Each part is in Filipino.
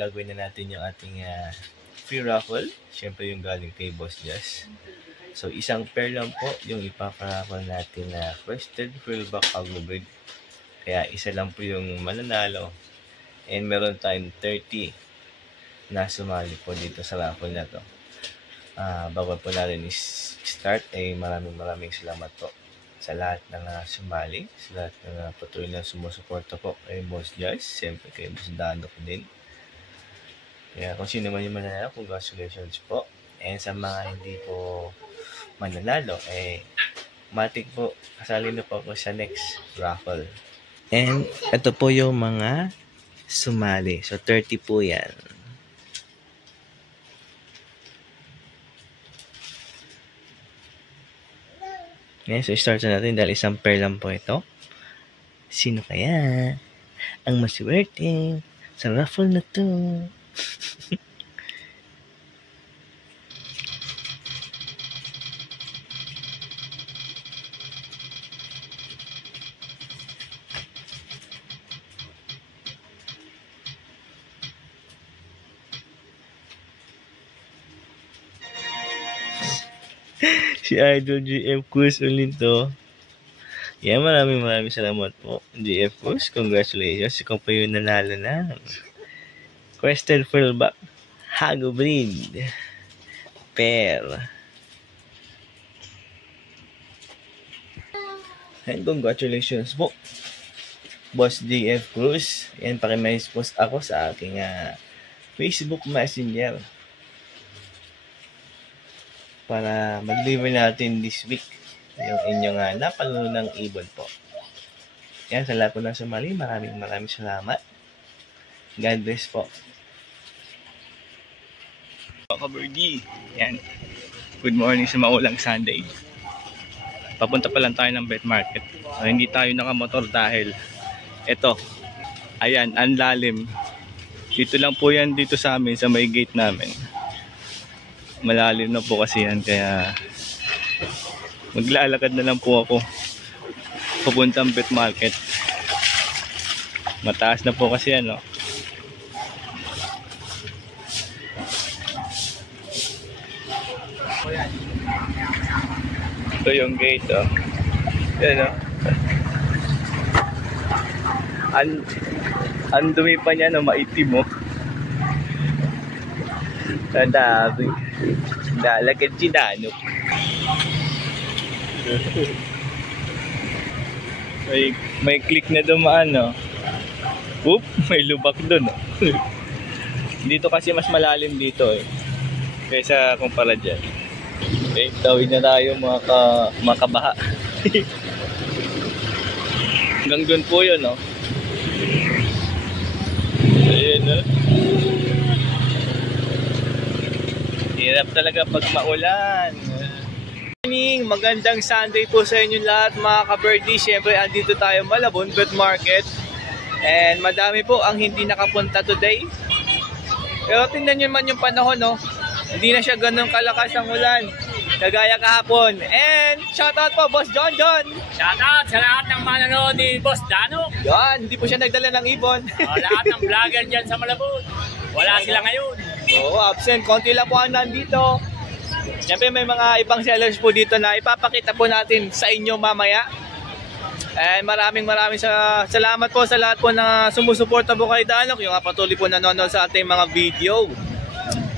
gagawin na natin yung ating free raffle. Siyempre yung galing kay Boss Jazz. So, isang pair lang po yung ipaparaffle natin na Crested Frillback Hagobreed. Kaya isa lang po yung mananalo. And meron tayong 30 na sumali po dito sa raffle na to. Bago po natin start, maraming salamat po sa lahat ng sumali, sa lahat ng patuloy na sumusuporta po kay Boss Jazz, siyempre kay Boss Dano din. Kaya kung sino man yung mananalo, congratulations po. And sa mga hindi po mananalo, matik po, kasali na po ako sa next raffle. And ito po yung mga sumali. So 30 po yan. Okay, so start na natin dahil isang pair lang po ito. Sino kaya ang maswerte sa raffle na to? Si Idol GF Cruz ulit to. Yan, maraming salamat po. GF Cruz, congratulations. Ikaw pa yung nanalo na. Crested Frillback Hagobreed pair. And congratulations po, Boss GF Cruz. Yan, post ako sa aking Facebook Messenger para mag-deliver natin this week yung inyong napalunang ibon po. Yan, sa lahat po ng sumali, maraming salamat. God bless po. Kaberdi, yan. Good morning sa maulang Sunday. Papunta pa lang tayo ng bet market. So, hindi tayo nakamotor dahil ito, ayan, ang lalim. Dito lang po yan dito sa amin, sa may gate namin. Malalim na po kasi yan, kaya maglalakad na lang po ako papuntang bet market. Mataas na po kasi yan, no? Ito yung gate, oh. Yan, no? Ang dumi pa niya, no? Maitim, oh. Tadabi. Dalagad si Danok. may click na dumaan, no? Oop, may lubak dun, no? Dito kasi mas malalim dito, kaysa kumpara dyan. Okay, tawid na tayo mga kabaha. Hanggang dun po yun, no? Ayan, no? Hirap talaga pag maulan. Morning, magandang Sunday po sa inyo lahat mga ka-birdie. Siyempre, andito tayo Malabon Bet Market. And madami po ang hindi nakapunta today. Pero tingnan nyo man yung panahon, no? Hindi na siya ganun kalakas ang ulan. Kagaya kahapon. And shoutout po, Boss John. Shoutout sa lahat ng manonood ni Boss Dano. Yan, hindi po siya nagdala ng ibon. Lahat ng vlogger dyan sa Malabon. Wala sila ngayon. Oo, absent. Konti lang po ang nandito. Siyempre may mga ibang sellers po dito na ipapakita po natin sa inyo mamaya. And maraming salamat po sa lahat po na sumusuporta po kay Danok, yung patuloy po nanonood sa ating mga video.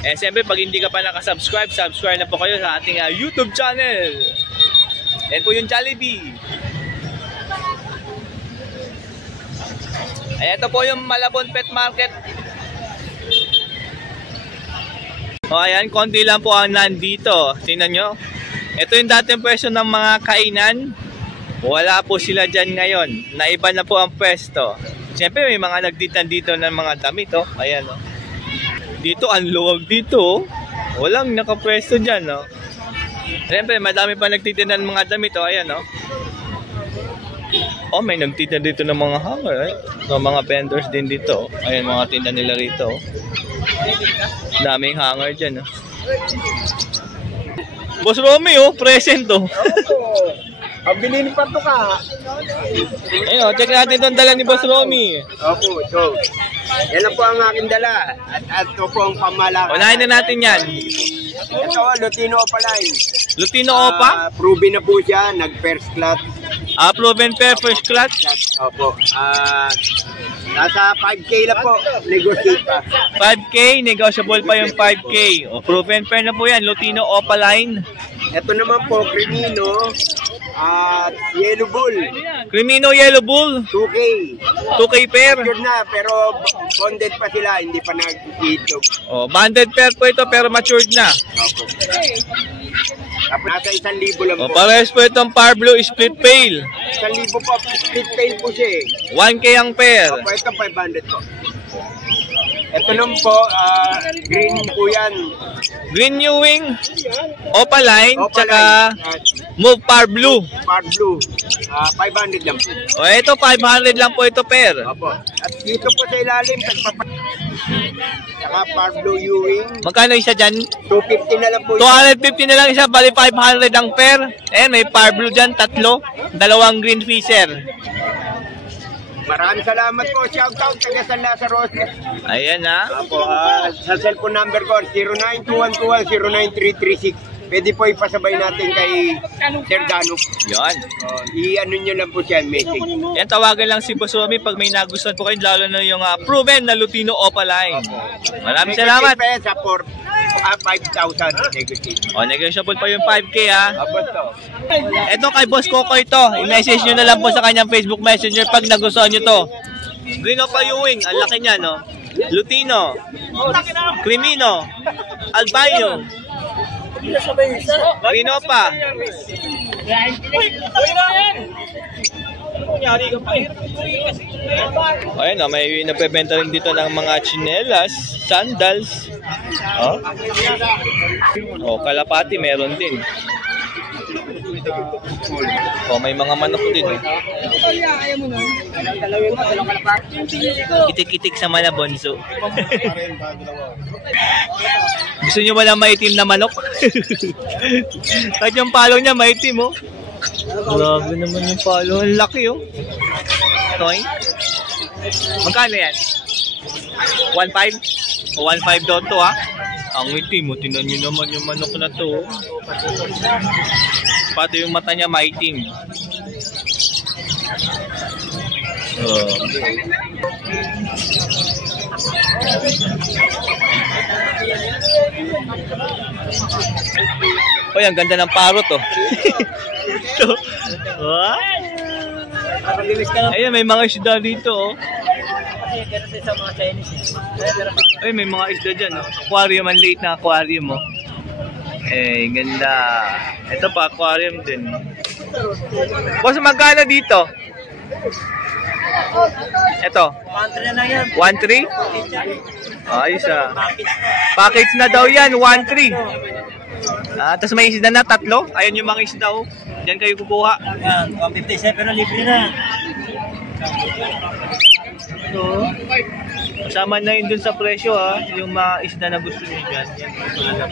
And siyempre pag hindi ka pa nakasubscribe, subscribe na po kayo sa ating YouTube channel. And po yung Jollibee. Ayan, ito po yung Malabon Pet Market. O ayan, konti lang po ang nandito. Tingnan nyo. Ito yung dating pwesto ng mga kainan. Wala po sila dyan ngayon. Naiba na po ang pwesto. Siyempre may mga nagtitan dito ng mga damit. Oh. Ayan. Oh. Dito, ang luwag dito. Walang nakapwesto dyan. Oh. Siyempre madami pa nagtitan ng mga damit. Oh. Ayan. Oh. Oh, may nagtitan dito ng mga hanger. So, mga vendors din dito. Ayan, mga tinda nila rito. Daming hanger dyan. Boss Romy, present. Pabilin pa to ka. Ayun, check natin itong dala ni Boss Romy. Opo, so. Yan lang po ang aking dala. At ito po ang pamalakan. Unahin na natin yan. Ito, Lutino Opalay. Lutino Opa? Proven na po siya, nag-first class. Proven pair, first clutch. Opo. Nasa 5K lang po, negotiate pa. 5K, negotiable pa yung 5K. O, proven pair na po yan, Lutino Opaline. Ito naman po, Crimino at Yellow Bull. Crimino Yellow Bull, 2K. 2K pair. Sure na, pero bonded pa sila, hindi pa nag-iitlog. O, banded pair po ito pero matured na. Opo. Tapos nasa 1,000 lang O, po. parehas po itong Par Blue Split Pail. 1,000 po, split tail po siya eh. 1K ang pair. Opo, ito 500 po. Ito lang po, green po yan. Green New Wing, Opaline, Opaline, tsaka Move Par Blue. Par Blue. 500 lang po. O, ito 500 lang po ito pair. Opo. At dito po sa ilalim, saka Par Blue Ewing, Magkano isa dyan? 250 na lang po. 250 na lang isa, bali 500 ang pair. Eh, may Par Blue dyan, tatlo. Dalawang Green Fisher. Maraming salamat po. Shout out taga San Lazaro. Ayan ha. Opo, sa cellphone number ko 0921209336. Pwede po ipasabay natin kay Sir Dano. Yan. I-ano nyo lang po siya, message. Yan, tawagan lang si Boss Romy pag may nagustuhan po kayo, lalo na yung proven na Lutino Opaline. Maraming salamat. Sa 5,000 negotiate. O, negotiable pa yung 5K ha. Opo to. Ito kay Boss Coco ito. I-message nyo na lang po sa kanyang Facebook Messenger pag nagustuhan nyo to. Green Opa Ewing. Ang laki niya, no? Lutino. Crimino. Albino. Green Opa. Ayun, may nagpebenta rin dito ng mga chinelas, sandals. Kalapati meron din. May mga manok din. Itik-itik sa Malabonso. Gusto nyo ba ng maitim na manok? Kahit yung palo niya maitim, oh. Grabe naman yung palo. Ang laki, oh. Toy. Magkano yan? 1.5? O 1.5 daw to, ha? Ang itim, oh. Tinan nyo naman yung manok na to, oh. Pati yung mata niya maitim. Oh, ang ganda ng parrot, oh. Ayun, may mga isda dito, oh. Ay, may mga isda dyan, oh. Aquarium, ang liit na aquarium, oh. Eh, ganda. Ito pa, aquarium din. Boss, magkano dito? Ito. 1.3 na yan. 1.3? Ayos ah. Package na daw yan, 1.3. Tapos may isda na, tatlo. Ayun yung mga isda, oh. Diyan kayo kukuha. Yan, 157 pero libre na. Ito. Kasama na yun dun sa presyo, ha. Yung mga isda na gusto nyo dyan. Yan, ito na lang.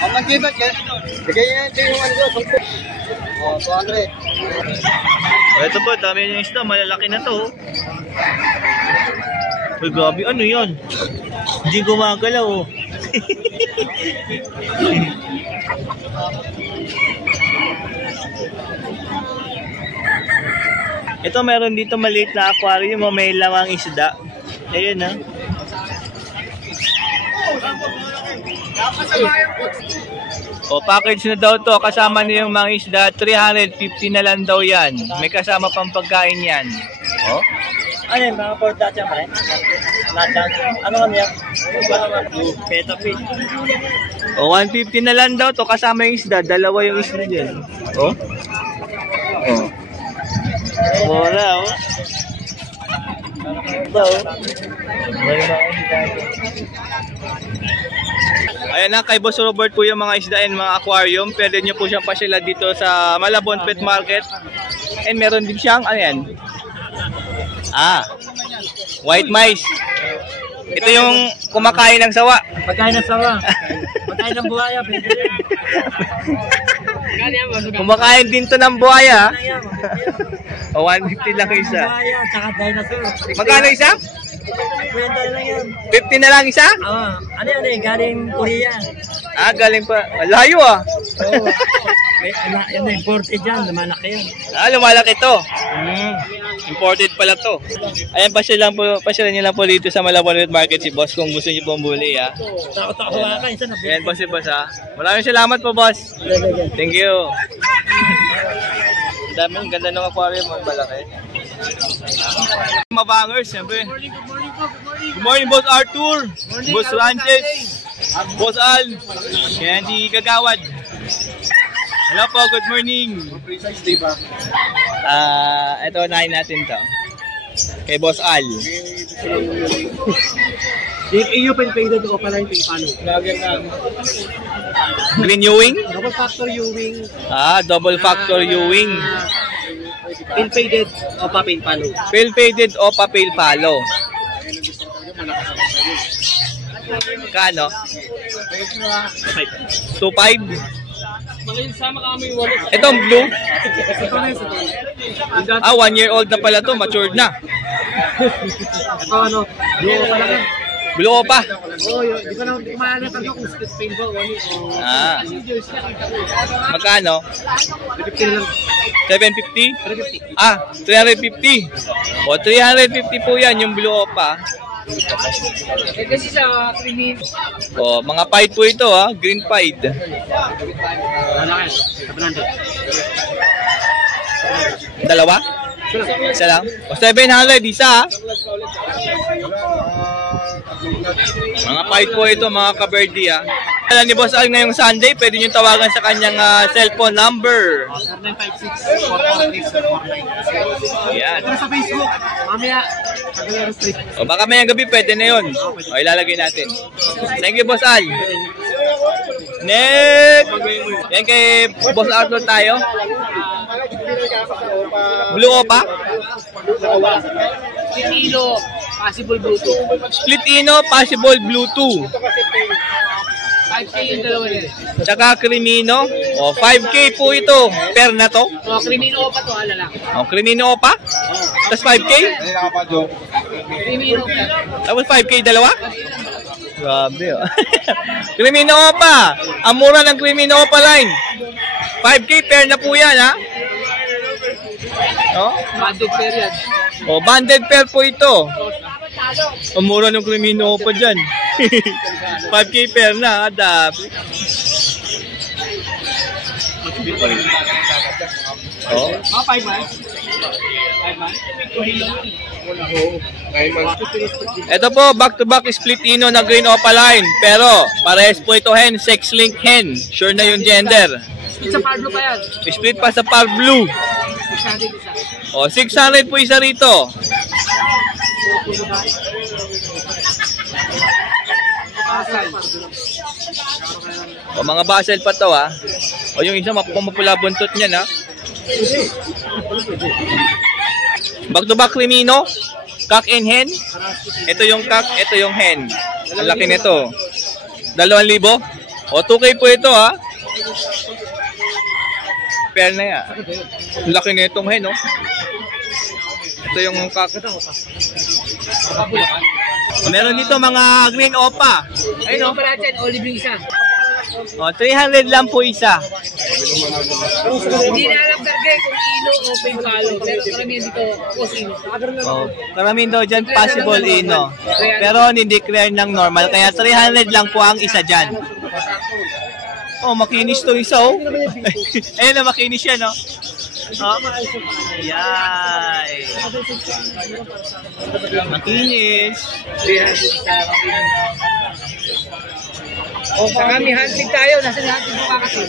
Ang mag-ibat yan. Bigay yan yung ano ko. 200. Ito po, dami yung isda. Malalaki na to. Uy, grabe. Ano yan? Hindi gumagalaw, oh. Ito, meron dito maliit na aquarium. May lamang isda. Ayun, ha. O, package na daw to. Kasama niya yung mga isda. 350 na lang daw yan. May kasama pang pagkain yan. O? Ano yun, mga pork dati yan pa rin? Ano kami yan? Peta fish. O, 150 na lang daw to. Kasama yung isda. Dalawa yung isda dyan. O? O. Wala, o. Ito, o. May mga isda. Ayan na, kay Boss Robert po yung mga isda and mga aquarium. Pwede nyo po siyang pasyala dito sa Malabon Pet Market. And meron din siyang, ano yan? White mice. Ito yung kumakain ng sawa. Pagkain ng sawa. Pagkain ng buhaya. Kumakain din to ng buhaya. O, 150 lang isa. Buhaya, tsaka dinosaur. Magkano isa? Kwenta lang yan. 50 na lang isa? Ano yan eh, galing Korea. Ah, galing pa. Layo ah. Oo. Yan na, imported yan, lumalaki yan. Ah, lumalaki to. Imported pala to. Ayan, pasyalan niyo lang po dito sa Malabon Wet Market si Boss kung gusto niyo pong bumili ah. Takot ako ka, isa na. Ayan, Boss si Boss ah. Maraming salamat po, Boss. Thank you. Ang ganda ng aquarium, ang malaki. Mabangers, siyempre. Good morning, Boss Arthur. Boss Ranches. Boss Al. Candy Kagawad. Hello po, good morning. Ito, unahin natin to. Kay Boss Al. Yung pen-painted ko pala yung paano. Green Ewing? Double factor Ewing. Ah, double factor Ewing. Pen-painted o pa-paint palo. Pale faded o papel palo. Kano? 2.5. Itong blue. Ah, 1 year old na pala to, matured na. Ito ano, blue pa lang. Blue pa. Oo, di ko na kumaalat ako kung split paint ba o Ah. Magkano? 50 lang. 750? 350. Ah, 350. O, 350 po yan, yung blue opa. Kasi sa creamy. O, mga pied po ito ha, green pied. Malaki, 700. Dalawa? Isa lang? O, 700, isa ha. Mga pied po ito, mga kaberdi ha. Alam ni Boss Al ngayong Sunday, pwede nyo tawagan sa kanyang cellphone number. 0956-446-49. Yan. Ito sa Facebook, mamaya, Cavallero Street. O baka mayang gabi pwede na yun. O ilalagay natin. Thank you, Boss Al. Next! Yan kay Boss Arthur tayo. Blue Opa? Ino, possible Bluetooth. Split Ino, possible Bluetooth. 5K yung dalawa nila. Tsaka Crimino. O 5K po ito. Per na to. O, Crimino pa to, lang. O Crimino Opa? Tapos 5K? Crimino pa. Tapos 5K dalawa? Grabe oh. Crimino Opa. Ang mura ng Crimino Opa line. 5K per na po yan ha. No? Banded pair yan. O banded pair po ito. Ang mura ng Crimino Opa dyan. 5K pair na. Adabi. Oh. 5 months. 5 months. Ito po, back-to-back split Ino na green Opa line. Pero, parehas po ito hen, sex link hen. Sure na yung gender. Split sa Pablo pa yan. Split pa sa par blue. 600 isa. O, 600 po isa rito. O, mga basel pa to ha. O, yung isa mapula buntot niyan ha. Back-to-back Crimino. Cock and hen. Ito yung cock, ito yung hen. Ang laki nito. 2,000. O, 2K po ito ha. Pair na yan. Ang laki nitong hen, no? Ito yung cock. Meron dito mga green opa. Ayun, no? Pala dyan, olive yung isa. O, 300 lang po isa. Hindi na alam talaga kung Ino o Palo. Pero karamihan dito, Ino. O, karamihan daw dyan possible Ino. Pero hindi clear ng normal. Kaya 300 lang po ang isa dyan. Oh, makinis to isa, oh. Ayun na, makinis yan, no? Oh. Yay! Makinis. O, kami hunting tayo. Nasa hunting mo kasi.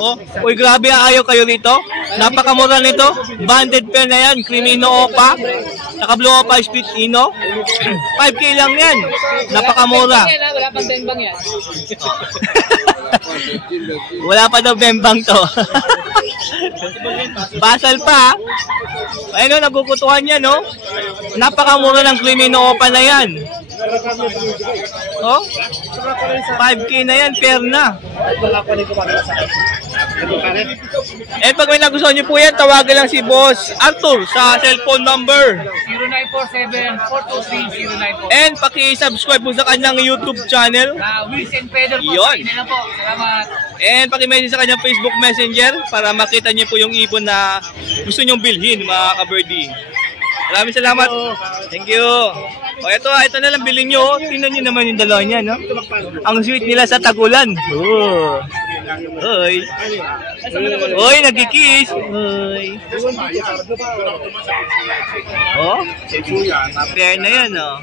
Oh, uy, grabe ayaw kayo rito. Napakamura nito. Banded pair na yan. Crimino Opa. Naka Blue Opa Split Ino. 5K lang yan. Napakamura. Wala pang timbang yan. Wala pa daw bembang to. Basal pa. Ayun, no, nagugutuhan yan, no? Napakamura ng Crimino Opa na yan. Oh? 5K na yan, pair na. Eh, pag may nagustuhan nyo po yan, tawagan lang si Boss Arthur sa cellphone number 0947-423-094. and paki-subscribe po sa kanyang YouTube channel. Wills and Pedro po. Yun. Yun na po. Salamat. And paki-message sa kanyang Facebook Messenger para makita niyo po yung ibon na gusto nyong bilhin, mga ka-birdie. Maraming salamat. Thank you. O ito na lang bilhin nyo. Tingnan nyo naman yung dalawa niya, no? Ang sweet nila sa tagulan. Oh. Hoy. Hoy, nagkikiss. Hoy. Oh? Pair na yan, oh.